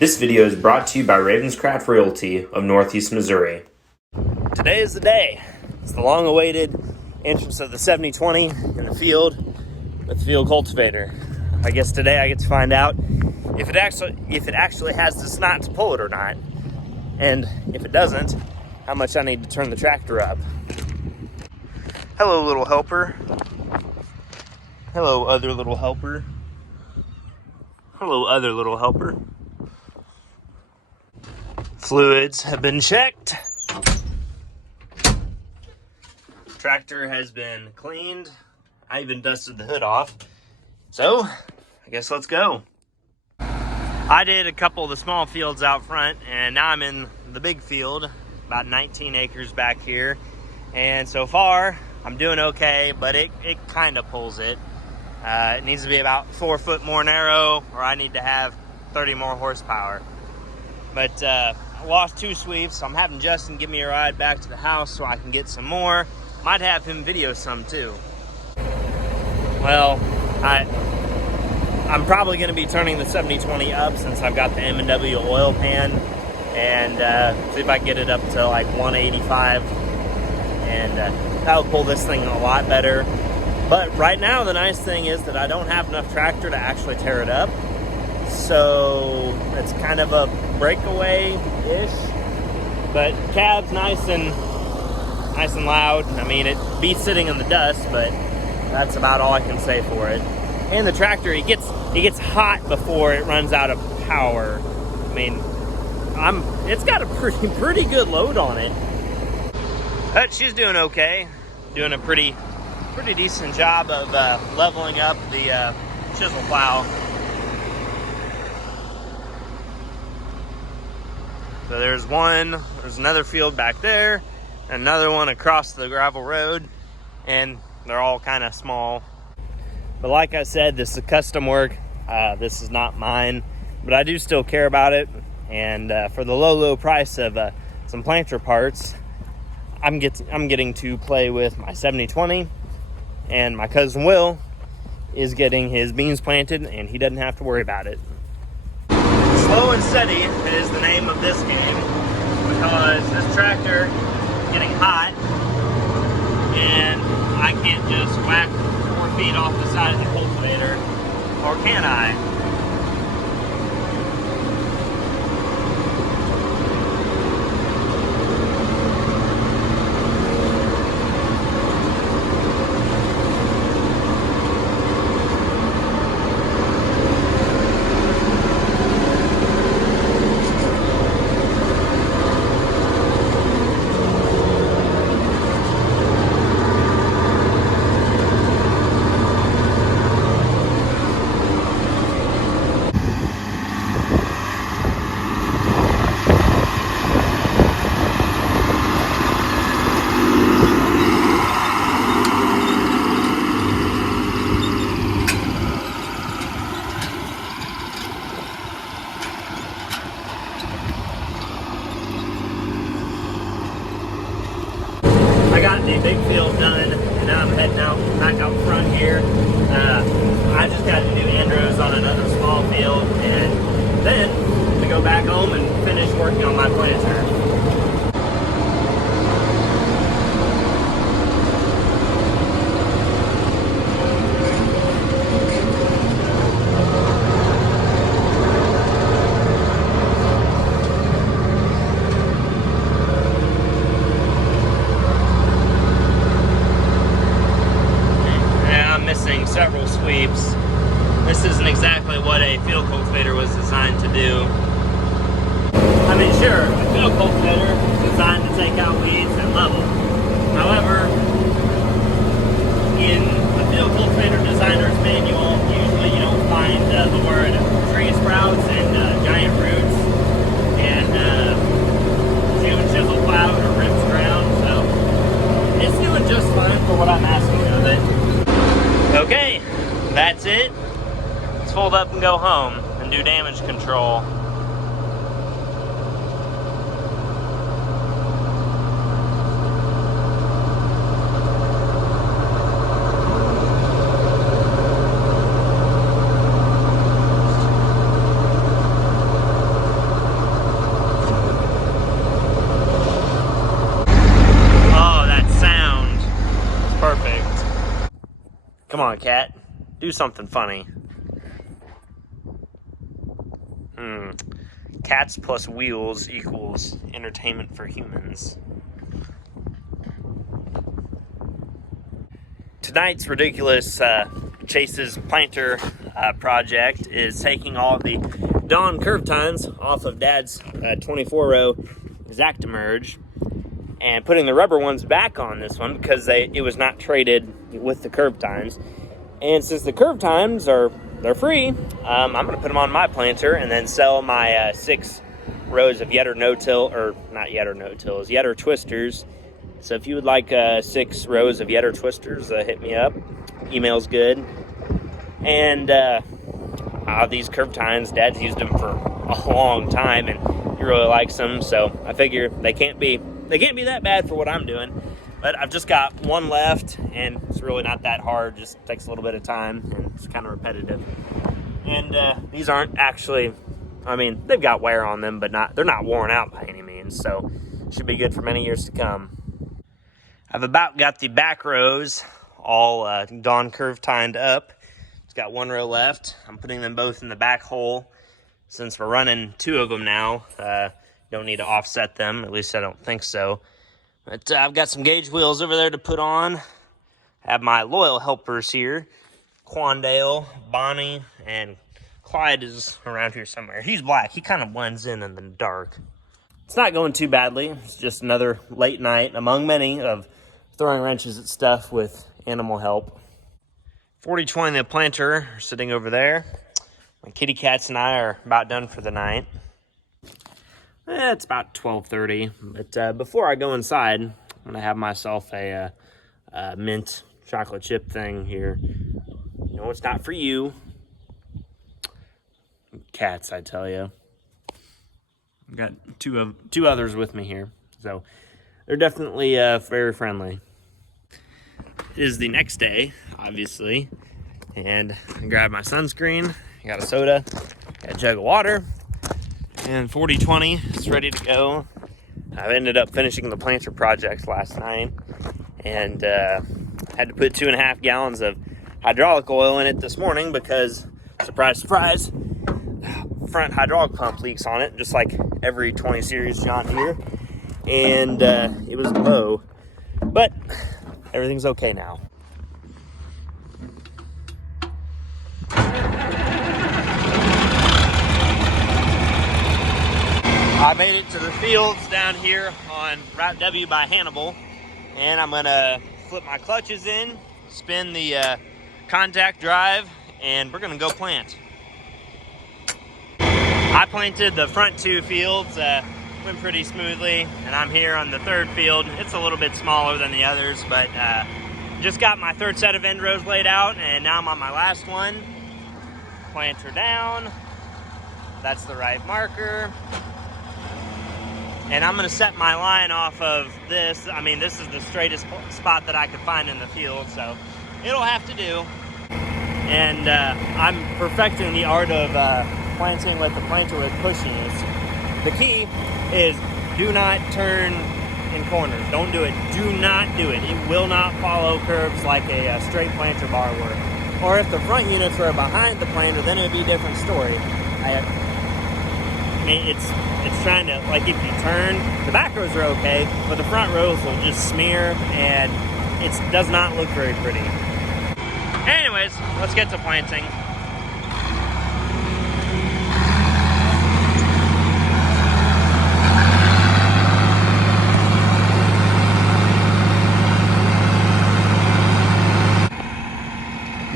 This video is brought to you by Ravenscraft Realty of Northeast Missouri. Today is the day. It's the long-awaited entrance of the 7020 in the field with the field cultivator. I guess today I get to find out if it actually has the snot to pull it or not. And if it doesn't, how much I need to turn the tractor up. Hello, little helper. Hello, other little helper. Hello, other little helper. Fluids have been checked. Tractor has been cleaned. I even dusted the hood off. So, I guess let's go. I did a couple of the small fields out front, and now I'm in the big field, about 19 acres back here. And so far, I'm doing okay, but it kind of pulls it. It needs to be about 4 foot more narrow, or I need to have 30 more horsepower. But I lost 2 sweeps, so I'm having Justin give me a ride back to the house so I can get some more. Might have him video some too. Well, I'm probably going to be turning the 7020 up since I've got the M&W oil pan, and see if I can get it up to like 185, and that'll pull this thing a lot better. But right now, the nice thing is that I don't have enough tractor to actually tear it up. So it's kind of a breakaway-ish, but cab's nice and loud. I mean, it be sitting in the dust, but that's about all I can say for it. And the tractor, it gets hot before it runs out of power. I mean, it's got a pretty good load on it. But she's doing okay, doing a pretty decent job of leveling up the chisel plow. So there's another field back there, another one across the gravel road, and they're all kind of small. But like I said, this is custom work. This is not mine, but I do still care about it. And for the low price of some planter parts, I'm getting to play with my 7020, and my cousin Will is getting his beans planted, and he doesn't have to worry about it. Slow and steady is the name of this game, because this tractor is getting hot and I can't just whack 4 feet off the side of the cultivator, or can I? The big field done, and now I'm heading back out front here. I just got to do andros on another small field, and then we go back home and finish working on my planter. Several sweeps. This isn't exactly what a field cultivator was designed to do. I mean, sure, a field cultivator is designed to take out weeds and level. However, in the field cultivator designer's manual, usually you don't find the word tree sprouts and giant roots and human chisel plow or rips ground, so it's doing just fine for what I'm asking of it. Okay, that's it. Let's fold up and go home and do damage control. Come on, cat. Do something funny. Cats plus wheels equals entertainment for humans. Tonight's ridiculous Chase's planter project is taking all of the Dawn curve tines off of Dad's 24-row Exactamerge and putting the rubber ones back on this one because it was not traded with the curve tines. And since the curve tines they're free, I'm going to put them on my planter and then sell my 6 rows of Yetter no-till, or not Yetter no-tills, Yetter twisters. So if you would like 6 rows of Yetter twisters, hit me up. Email's good. And these curve tines, Dad's used them for a long time and he really likes them. So I figure they can't be that bad for what I'm doing. But I've just got one left, and it's really not that hard. Just takes a little bit of time, and it's kind of repetitive. And these aren't actually, I mean, they've got wear on them, but they're not worn out by any means. So should be good for many years to come. I've about got the back rows all Dawn curve tined up. It's got 1 row left. I'm putting them both in the back hole. Since we're running 2 of them now, don't need to offset them. At least I don't think so. But I've got some gauge wheels over there to put on. I have my loyal helpers here. Quandale, Bonnie, and Clyde is around here somewhere. He's black. He kind of blends in the dark. It's not going too badly. It's just another late night among many of throwing wrenches at stuff with animal help. 4020 the planter are sitting over there. My kitty cats and I are about done for the night. It's about 12:30, but before I go inside, I'm going to have myself a mint chocolate chip thing here. No, it's not for you. Cats, I tell you. I've got two others with me here, so they're definitely very friendly. It is the next day, obviously, and I grabbed my sunscreen, I got a soda, got a jug of water, and 4020 is ready to go. I ended up finishing the planter project last night and had to put 2.5 gallons of hydraulic oil in it this morning because, surprise, surprise, front hydraulic pump leaks on it, just like every 20 series John Deere. And it was low, but everything's okay now. I made it to the fields down here on Route W by Hannibal, and I'm gonna flip my clutches in, spin the contact drive, and we're gonna go plant. I planted the front 2 fields, went pretty smoothly, and I'm here on the 3rd field. It's a little bit smaller than the others, but just got my 3rd set of end rows laid out, and now I'm on my last one. Planter down, that's the right marker. And I'm gonna set my line off of this. I mean, this is the straightest spot that I could find in the field, so it'll have to do. And I'm perfecting the art of planting with the planter with pushiness. The key is do not turn in corners. Don't do it. Do not do it. It will not follow curves like a straight planter bar would. Or if the front units were behind the planter, then it would be a different story. I mean, it's trying to, like, if you turn, the back rows are okay, but the front rows will just smear, and it does not look very pretty. Anyways, let's get to planting.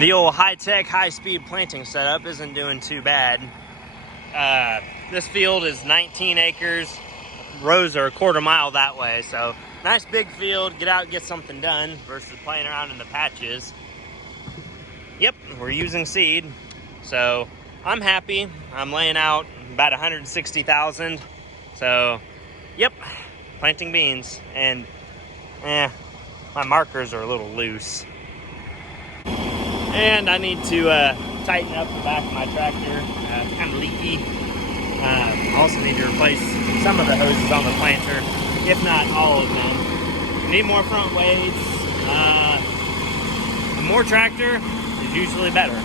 The old high-tech, high-speed planting setup isn't doing too bad. This field is 19 acres. Rows are a 1/4 mile that way, so nice big field. Get out and get something done versus playing around in the patches. Yep, we're using seed, so I'm happy. I'm laying out about 160,000. So, yep, planting beans. And my markers are a little loose. And I need to tighten up the back of my tractor. It's kind of leaky. I also need to replace some of the hoses on the planter, if not all of them. Need more front weights. more tractor is usually better.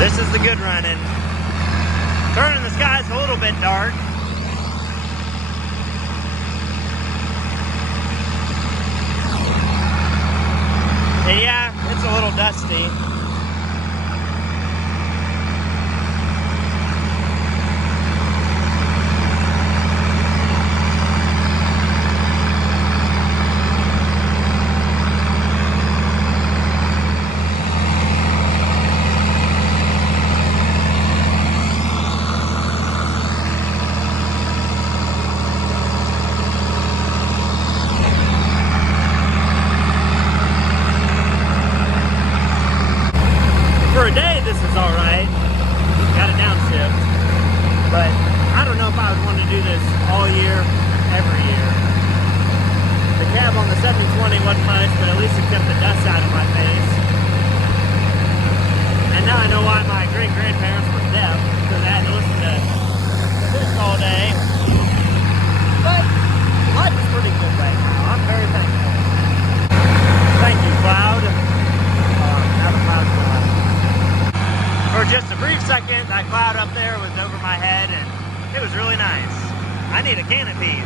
This is the good running. Turning the sky's a little bit dark. And yeah, it's a little dusty. For a day, this is all right. Got a downshift, but I don't know if I would want to do this all year, every year. The cab on the 720 wasn't much, but at least it kept the dust out of my face. And now I know why my great-grandparents were deaf, because I had to listen to this all day. But life is pretty good right now. I'm very thankful. Thank you, Cloud. Have a cloud fly. For just a brief second, that cloud up there was over my head, and it was really nice. I need a canopy.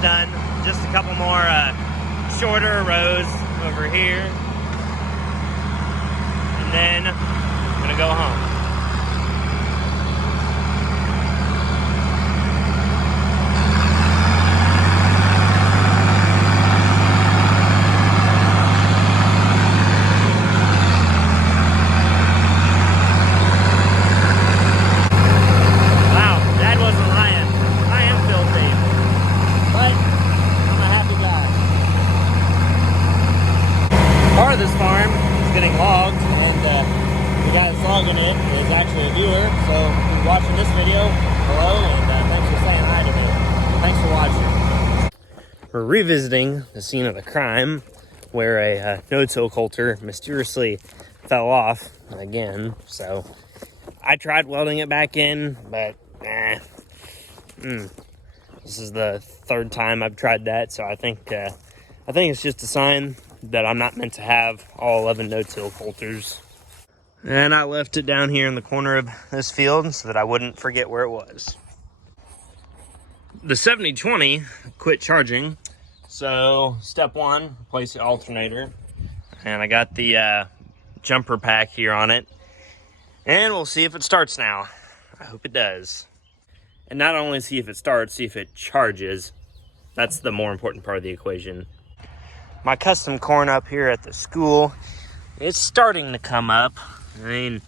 Done. Just a couple more shorter rows over here, and then I'm gonna go home. of this farm is getting logged, and the guy that's logging it is actually a viewer. So if you're watching this video, hello, and thanks for saying hi to me. Thanks for watching. We're revisiting the scene of the crime where a no-till coulter mysteriously fell off again. So I tried welding it back in, but this is the third time I've tried that, so I think it's just a sign that I'm not meant to have all 11 no-till coulters. And I left it down here in the corner of this field so that I wouldn't forget where it was. The 7020 quit charging, so step one, replace the alternator. And I got the jumper pack here on it, and we'll see if it starts now. I hope it does. And not only see if it starts, see if it charges. That's the more important part of the equation. My custom corn up here at the school, it's starting to come up. I mean,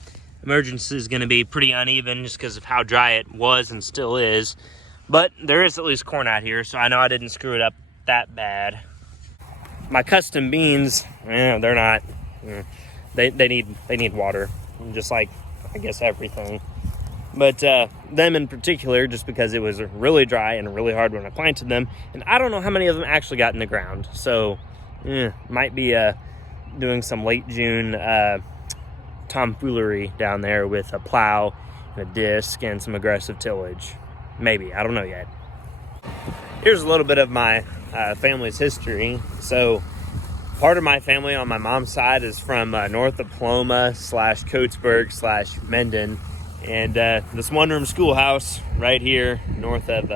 emergency is going to be pretty uneven just because of how dry it was and still is. But there is at least corn out here, so I know I didn't screw it up that bad. My custom beans, they're not. They need water, just like I guess everything. But them in particular, just because it was really dry and really hard when I planted them, and I don't know how many of them actually got in the ground. So, might be doing some late June tomfoolery down there with a plow, and a disc, and some aggressive tillage. Maybe, I don't know yet. Here's a little bit of my family's history. So, part of my family on my mom's side is from north of Paloma / Coatesburg / Mendon. And this one-room schoolhouse right here north of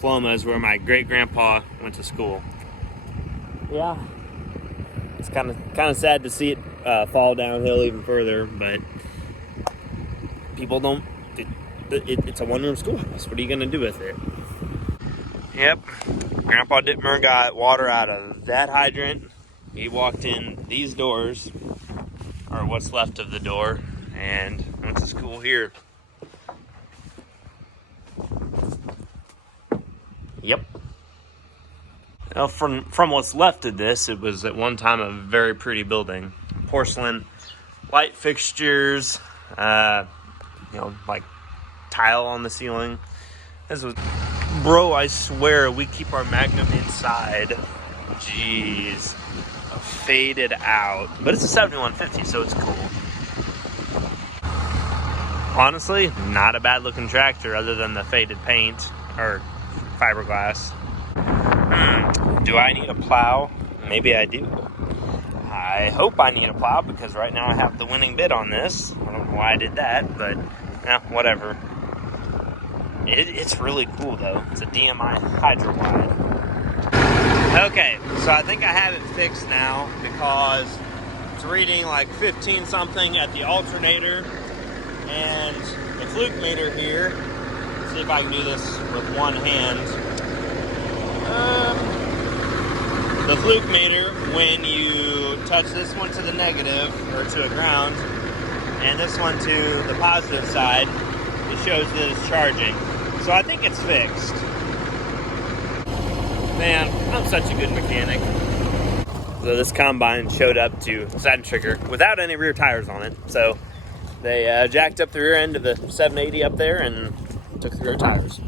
Paloma is where my great-grandpa went to school. Yeah, it's kind of sad to see it fall downhill even further, but people don't. It's a one-room schoolhouse. What are you going to do with it? Yep, Grandpa Dittmer got water out of that hydrant. He walked in these doors, or what's left of the door, and went to school here. Yep. Now, from what's left of this, it was at one time a very pretty building. Porcelain light fixtures, like tile on the ceiling. This was, bro, I swear we keep our Magnum inside. Jeez. Faded out. But it's a 7150, so it's cool. Honestly, not a bad looking tractor other than the faded paint or fiberglass. Do I need a plow? Maybe I do. I hope I need a plow because right now I have the winning bid on this. I don't know why I did that, but whatever. It's really cool though. It's a DMI Hydro Wide. Okay, so I think I have it fixed now because it's reading like 15 something at the alternator. And the fluke meter here, let's see if I can do this with one hand. The fluke meter, when you touch this one to the negative, or to a ground, and this one to the positive side, it shows that it's charging. So I think it's fixed. Man, I'm such a good mechanic. So this combine showed up to Sand Trigger without any rear tires on it. So they jacked up the rear end of the 780 up there and took the rear tires.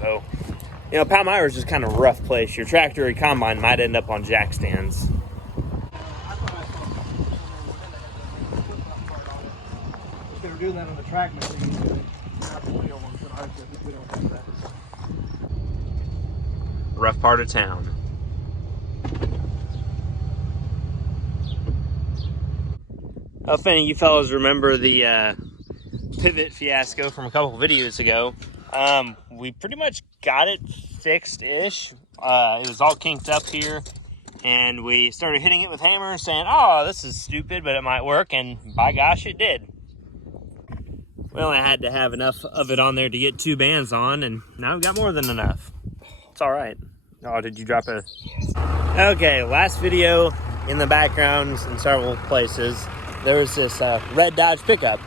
So, Palmyra is just kind of a rough place. Your tractor or combine might end up on jack stands. They were doing that on the track machine. Rough part of town. If any of you fellas remember the pivot fiasco from a couple videos ago, we pretty much got it fixed-ish. It was all kinked up here, and we started hitting it with hammers saying, oh, this is stupid, but it might work, and by gosh, it did. We only had to have enough of it on there to get 2 bands on, and now we've got more than enough. It's all right. Oh, did you drop a... Okay, last video in the background in several places. There was this red Dodge pickup,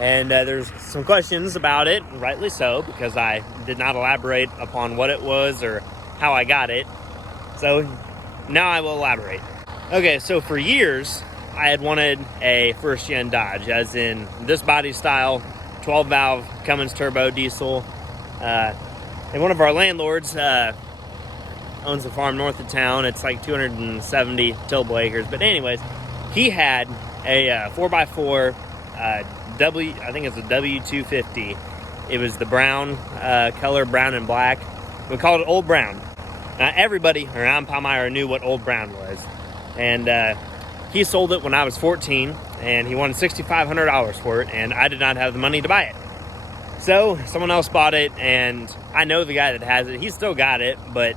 and there's some questions about it, rightly so, because I did not elaborate upon what it was or how I got it. So now I will elaborate. Okay, so for years, I had wanted a first-gen Dodge, as in this body style, 12-valve Cummins turbo diesel. And one of our landlords owns a farm north of town. It's like 270 tillable acres. But anyways, he had a 4x4 I think it's a W250. It was the brown color, brown and black. We called it Old Brown. Now everybody around Palmyra knew what Old Brown was. And he sold it when I was 14, and he wanted $6,500 for it, and I did not have the money to buy it. So someone else bought it, and I know the guy that has it. He's still got it, but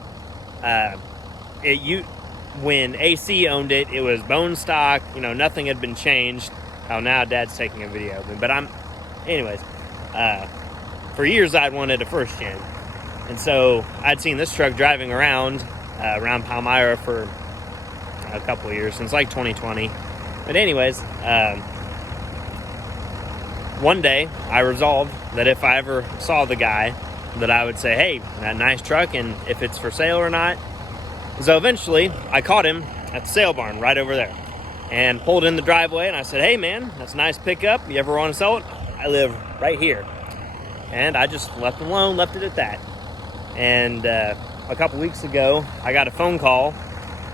when AC owned it, it was bone stock. You know, nothing had been changed. Oh, now Dad's taking a video of me. But anyways, for years I'd wanted a first gen. And so I'd seen this truck driving around Palmyra for a couple of years, since like 2020. But anyways, one day I resolved that if I ever saw the guy, that I would say, hey, that nice truck, and if it's for sale or not. So eventually I caught him at the sale barn right over there and pulled in the driveway, and I said, hey man, that's a nice pickup. You ever want to sell it? I live right here. And I just left it alone, left it at that. And a couple weeks ago, I got a phone call.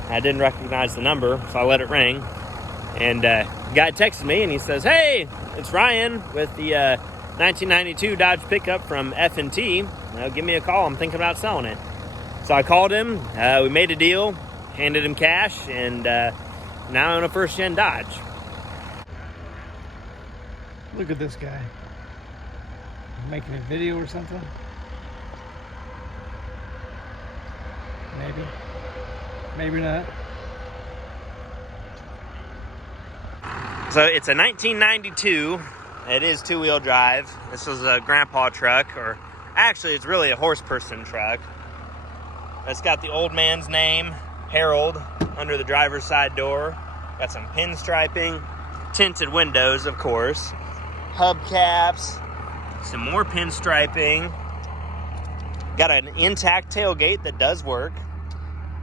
I didn't recognize the number, so I let it ring. And the guy texted me, and he says, hey, it's Ryan with the 1992 Dodge pickup from F&T. Give me a call. I'm thinking about selling it. So I called him. We made a deal, handed him cash, and now I own a first-gen Dodge. Look at this guy. Making a video or something? Maybe. Maybe not. So it's a 1992. It is two-wheel drive. This was a grandpa truck, or actually it's really a horse person truck. It's got the old man's name, Harold, under the driver's side door. Got some pinstriping, tinted windows, of course, hubcaps, some more pinstriping. Got an intact tailgate that does work,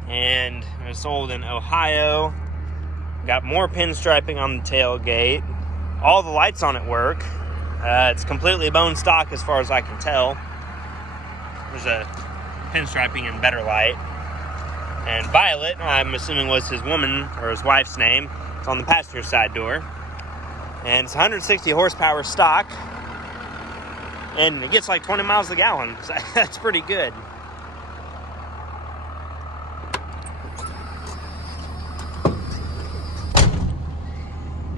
and it was sold in Ohio. Got more pinstriping on the tailgate. All the lights on it work. It's completely bone stock as far as I can tell. There's a pinstriping in better light. And Violet, I'm assuming was his woman or his wife's name. It's on the passenger side door. And it's 160 horsepower stock. And it gets like 20 miles a gallon. So that's pretty good.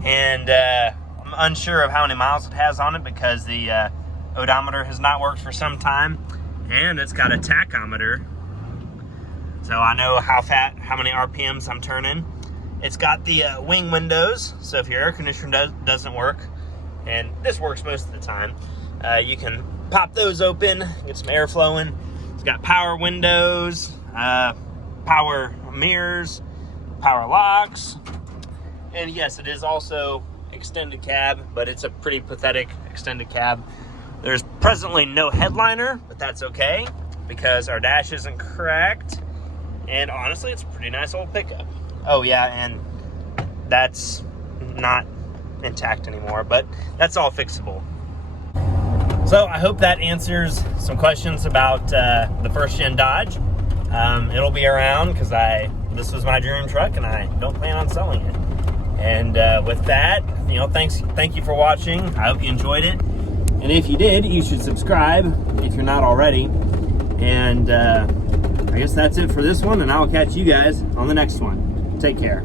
And I'm unsure of how many miles it has on it because the odometer has not worked for some time. And it's got a tachometer, so I know how many RPMs I'm turning. It's got the wing windows, so if your air conditioner doesn't work, and this works most of the time, you can pop those open, get some air flowing. It's got power windows, power mirrors, power locks, and yes, it is also extended cab, but it's a pretty pathetic extended cab. There's presently no headliner, but that's okay because our dash isn't cracked. And honestly, it's a pretty nice old pickup. Oh yeah, and that's not intact anymore, but that's all fixable. So I hope that answers some questions about the first-gen Dodge. It'll be around because this was my dream truck and I don't plan on selling it. And with that, thank you for watching. I hope you enjoyed it. And if you did, you should subscribe if you're not already. And I guess that's it for this one, and I'll catch you guys on the next one. Take care.